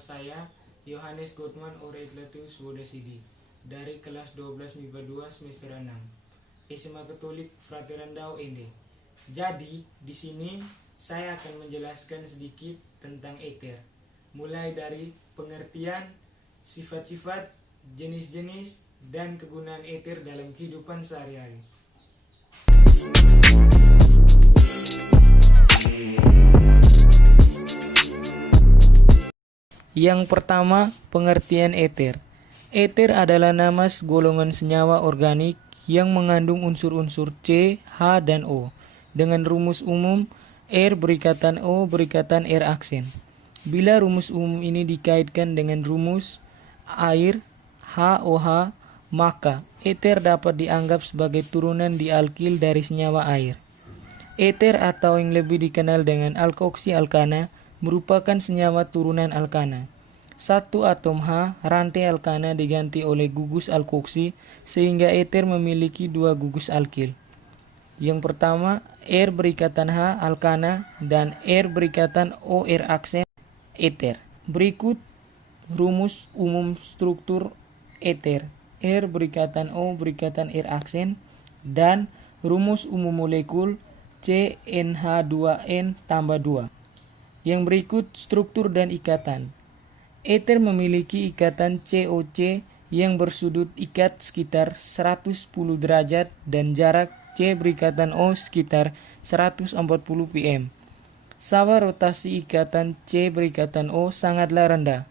saya Yohanes Gotman Oretletus Wodesidi dari kelas 12 MIPA 2 semester 6 SMA Katolik Frateran Dao Ende. Jadi, di sini saya akan menjelaskan sedikit tentang eter, mulai dari pengertian, sifat-sifat, jenis-jenis, dan kegunaan eter dalam kehidupan sehari-hari. Yang pertama, pengertian eter. Eter adalah nama golongan senyawa organik yang mengandung unsur-unsur C, H, dan O dengan rumus umum R berikatan O berikatan R aksen. Bila rumus umum ini dikaitkan dengan rumus air HOH, maka eter dapat dianggap sebagai turunan dialkil dari senyawa air. Eter atau yang lebih dikenal dengan alkoksi alkana merupakan senyawa turunan alkana. Satu atom H, rantai alkana diganti oleh gugus alkoksi sehingga eter memiliki dua gugus alkil. Yang pertama, R berikatan H alkana dan R berikatan OR aksen eter. Berikut rumus umum struktur eter. R berikatan O berikatan R aksen dan rumus umum molekul CnH2n tambah 2. Yang berikut struktur dan ikatan. Eter memiliki ikatan COC yang bersudut ikat sekitar 110 derajat dan jarak C berikatan O sekitar 140 pm. Sawa rotasi ikatan C berikatan O sangatlah rendah.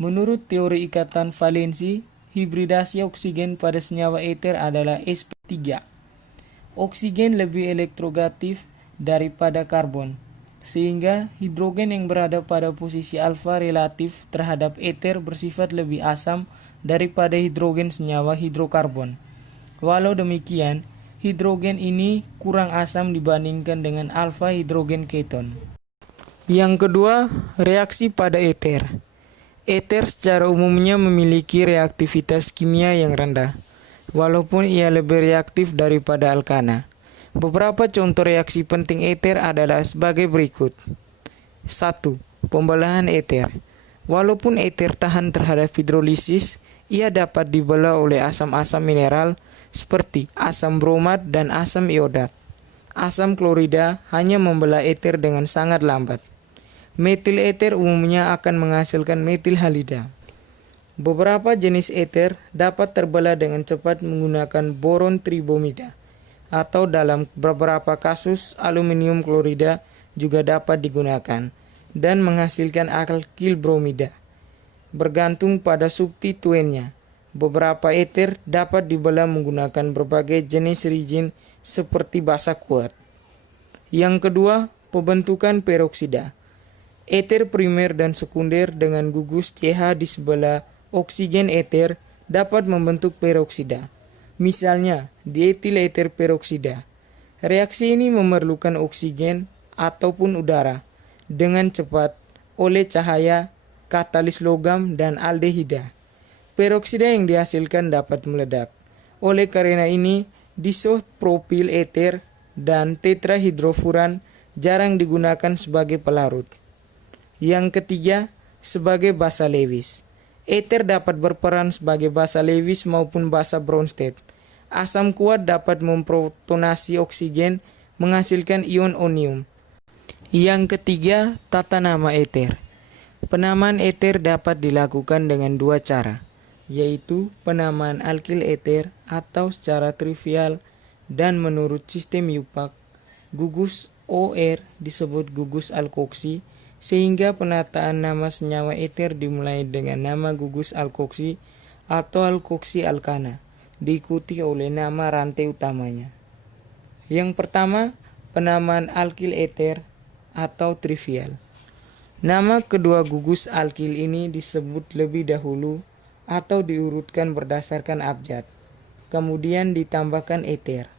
Menurut teori ikatan valensi, hibridasi oksigen pada senyawa eter adalah sp3. Oksigen lebih elektrogatif daripada karbon, sehingga hidrogen yang berada pada posisi alfa relatif terhadap eter bersifat lebih asam daripada hidrogen senyawa hidrokarbon. Walau demikian, hidrogen ini kurang asam dibandingkan dengan alfa hidrogen keton. Yang kedua, reaksi pada eter. Eter secara umumnya memiliki reaktivitas kimia yang rendah, walaupun ia lebih reaktif daripada alkana. Beberapa contoh reaksi penting eter adalah sebagai berikut. 1. Pembelahan eter. Walaupun eter tahan terhadap hidrolisis, ia dapat dibelah oleh asam-asam mineral seperti asam bromat dan asam iodat. Asam klorida hanya membelah eter dengan sangat lambat. Metil eter umumnya akan menghasilkan metil halida. Beberapa jenis eter dapat terbelah dengan cepat menggunakan boron tribomida, atau dalam beberapa kasus aluminium klorida juga dapat digunakan dan menghasilkan alkil bromida. Bergantung pada substituennya, beberapa eter dapat dibelah menggunakan berbagai jenis reagin seperti basa kuat. Yang kedua, pembentukan peroksida. Eter primer dan sekunder dengan gugus CH di sebelah oksigen eter dapat membentuk peroksida. Misalnya, dietil eter peroksida. Reaksi ini memerlukan oksigen ataupun udara dengan cepat oleh cahaya, katalis logam, dan aldehida. Peroksida yang dihasilkan dapat meledak. Oleh karena ini, disopropil eter dan tetrahidrofuran jarang digunakan sebagai pelarut. Yang ketiga, sebagai basa Lewis. Eter dapat berperan sebagai basa Lewis maupun basa Bronsted. Asam kuat dapat memprotonasi oksigen menghasilkan ion onium. Yang ketiga, tata nama eter. Penamaan eter dapat dilakukan dengan dua cara, yaitu penamaan alkil eter atau secara trivial dan menurut sistem Yupak. Gugus OR disebut gugus alkoksi, sehingga penataan nama senyawa eter dimulai dengan nama gugus alkoksi atau alkoksi alkana, diikuti oleh nama rantai utamanya. Yang pertama, penamaan alkil eter atau trivial. Nama kedua gugus alkil ini disebut lebih dahulu atau diurutkan berdasarkan abjad, kemudian ditambahkan eter.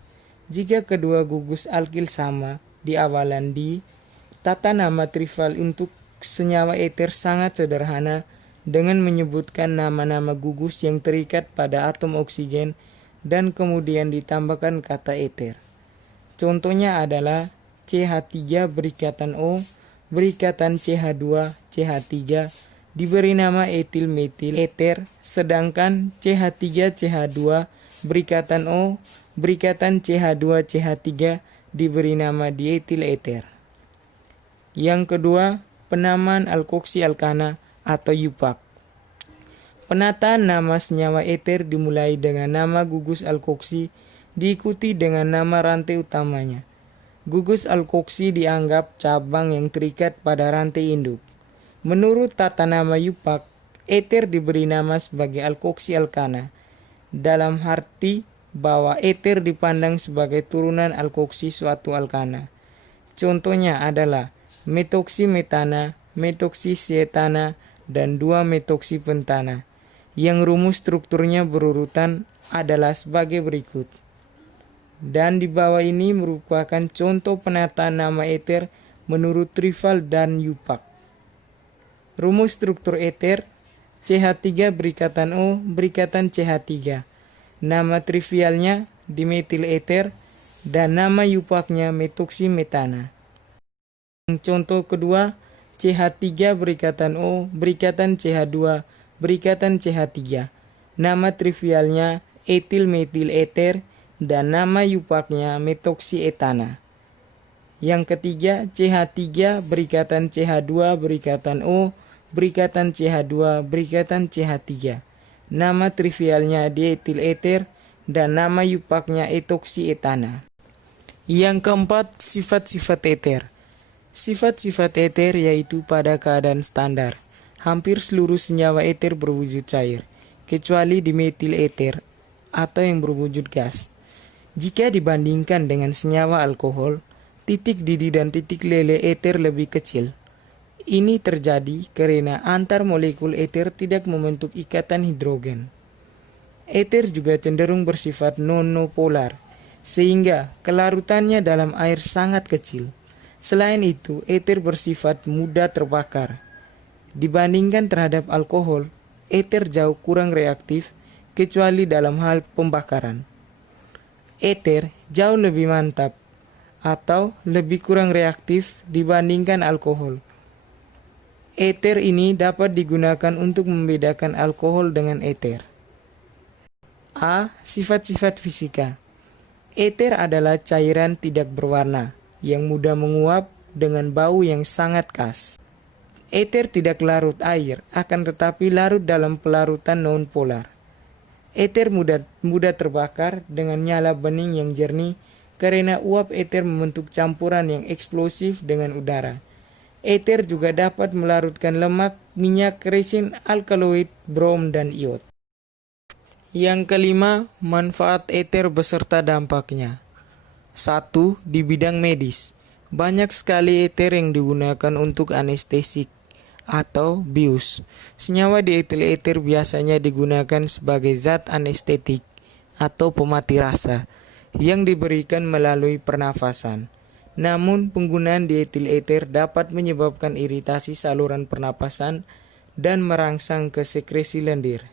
Jika kedua gugus alkil sama di awalan di, tata nama trivial untuk senyawa eter sangat sederhana dengan menyebutkan nama-nama gugus yang terikat pada atom oksigen dan kemudian ditambahkan kata eter. Contohnya adalah CH3 berikatan O berikatan CH2, CH3 diberi nama etil metil eter, sedangkan CH3CH2 berikatan O berikatan CH2CH3 diberi nama dietil eter. Yang kedua, penamaan alkoksi alkana atau yupak. Penataan nama senyawa eter dimulai dengan nama gugus alkoksi diikuti dengan nama rantai utamanya. Gugus alkoksi dianggap cabang yang terikat pada rantai induk. Menurut tata nama yupak, eter diberi nama sebagai alkoksi alkana, dalam arti bahwa eter dipandang sebagai turunan alkoksi suatu alkana. Contohnya adalah metoksimetana, metoksisietana, dan 2-metoksipentana, yang rumus strukturnya berurutan adalah sebagai berikut. Dan di bawah ini merupakan contoh penataan nama eter menurut Trival dan yupak. Rumus struktur eter, CH3 berikatan O berikatan CH3. Nama trivialnya dimetil eter dan nama yupaknya metoksimetana. Contoh kedua, CH3 berikatan O berikatan CH2 berikatan CH3. Nama trivialnya etil metil eter dan nama yupaknya metoksietana. Yang ketiga, CH3 berikatan CH2 berikatan O berikatan CH2 berikatan CH3. Nama trivialnya dietil eter dan nama yupaknya etoksietana. Yang keempat, sifat-sifat eter. Sifat-sifat eter yaitu pada keadaan standar, hampir seluruh senyawa eter berwujud cair, kecuali dimetil eter atau yang berwujud gas. Jika dibandingkan dengan senyawa alkohol, titik didih dan titik lele eter lebih kecil. Ini terjadi karena antar molekul eter tidak membentuk ikatan hidrogen. Eter juga cenderung bersifat non-polar, sehingga kelarutannya dalam air sangat kecil. Selain itu, eter bersifat mudah terbakar. Dibandingkan terhadap alkohol, eter jauh kurang reaktif, kecuali dalam hal pembakaran. Eter jauh lebih mantap atau lebih kurang reaktif dibandingkan alkohol. Eter ini dapat digunakan untuk membedakan alkohol dengan eter. A. Sifat-sifat fisika. Eter adalah cairan tidak berwarna yang mudah menguap dengan bau yang sangat khas. Eter tidak larut air, akan tetapi larut dalam pelarutan non-polar. Eter mudah terbakar dengan nyala bening yang jernih karena uap eter membentuk campuran yang eksplosif dengan udara. Eter juga dapat melarutkan lemak, minyak, resin, alkaloid, brom, dan iod. Yang kelima, manfaat eter beserta dampaknya. 1. Di bidang medis, banyak sekali eter yang digunakan untuk anestesik atau bius. Senyawa dietil eter biasanya digunakan sebagai zat anestetik atau pemati rasa yang diberikan melalui pernafasan. Namun, penggunaan dietil eter dapat menyebabkan iritasi saluran pernapasan dan merangsang ke sekresi lendir.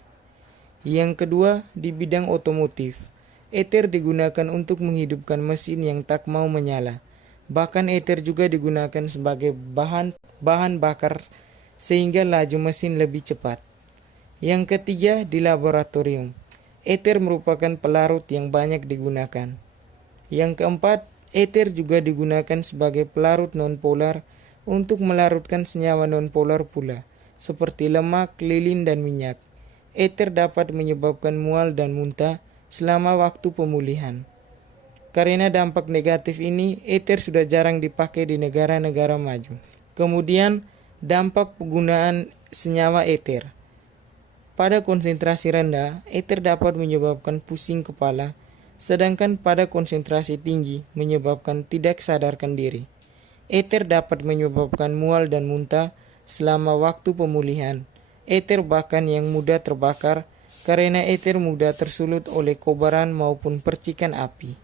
Yang kedua, di bidang otomotif, eter digunakan untuk menghidupkan mesin yang tak mau menyala. Bahkan eter juga digunakan sebagai bahan bakar sehingga laju mesin lebih cepat. Yang ketiga, di laboratorium, eter merupakan pelarut yang banyak digunakan. Yang keempat, eter juga digunakan sebagai pelarut nonpolar untuk melarutkan senyawa nonpolar pula, seperti lemak, lilin, dan minyak. Eter dapat menyebabkan mual dan muntah selama waktu pemulihan. Karena dampak negatif ini, eter sudah jarang dipakai di negara-negara maju. Kemudian, dampak penggunaan senyawa eter. Pada konsentrasi rendah, eter dapat menyebabkan pusing kepala, sedangkan pada konsentrasi tinggi menyebabkan tidak sadarkan diri. Eter dapat menyebabkan mual dan muntah selama waktu pemulihan. Eter bahkan yang mudah terbakar karena eter mudah tersulut oleh kobaran maupun percikan api.